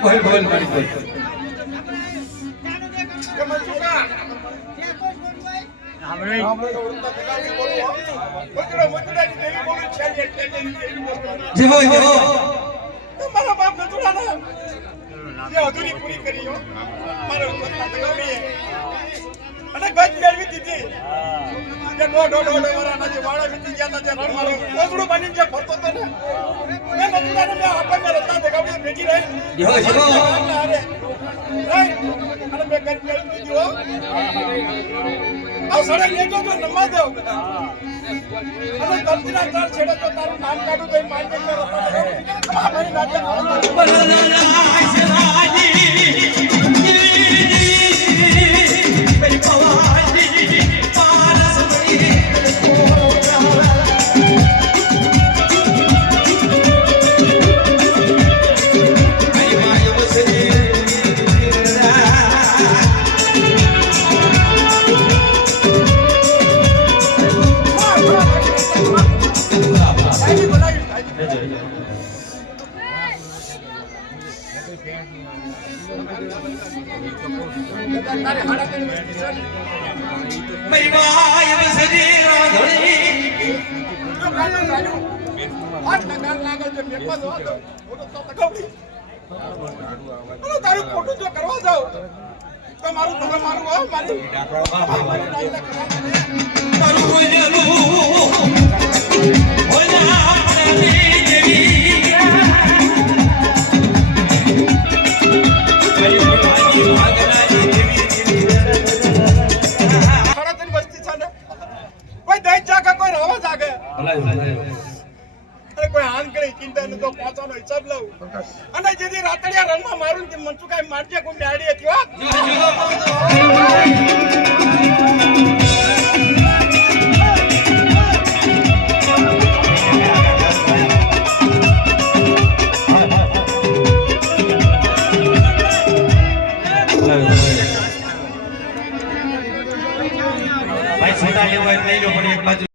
બોલ બોલ મારી બોલ જેવો જેવો મારા બાપ નતુડા ને જે અધૂરી પૂરી કરી હો મારા ઉત્તર તગાવી અને ગજ મેળવી દીધી જે ડોડો વરાના જે વાળા વીતી ગયા હતા જે રણ મારો કોદડું બની જે ફરતો હતો ને મે નતુડા ને મે આપણને રત્ના તગાવી ભેગી રહી જેવો જેવો અને મે ગજ મેળવી દીધી હો આ સડે લેજો તો નમા દેવ અને ગલતીના ચાર છેડે તો તારું નામ કાઢું તો માન કે રત્ના મારી નાચે मेरी माय बसरी राधड़ी हाथ लगा लागल जे पेपर हो तो तकवડી અને તારું ફોટો જો કરવા જાવ તો મારું ધર્મ મારું હો મારી તારું બોલેલું બોલા પડે દેવી મારી બોલાની ભાગનાની દેવી ખરાતની વસ્તી છે ને કોઈ દઈ જાગે કોઈ રવા જાગે અરે કોઈ હાન કરી ચિંતા ન તો પાછાનો હિસાબ લઉં અને જેથી રાતડિયા રણમાં મારું કે મનસુકાઈ મારજે કોઈ ડાડી હતી હો ભાઈ સોદા લેવા લઈ લો પણ એક બાજુ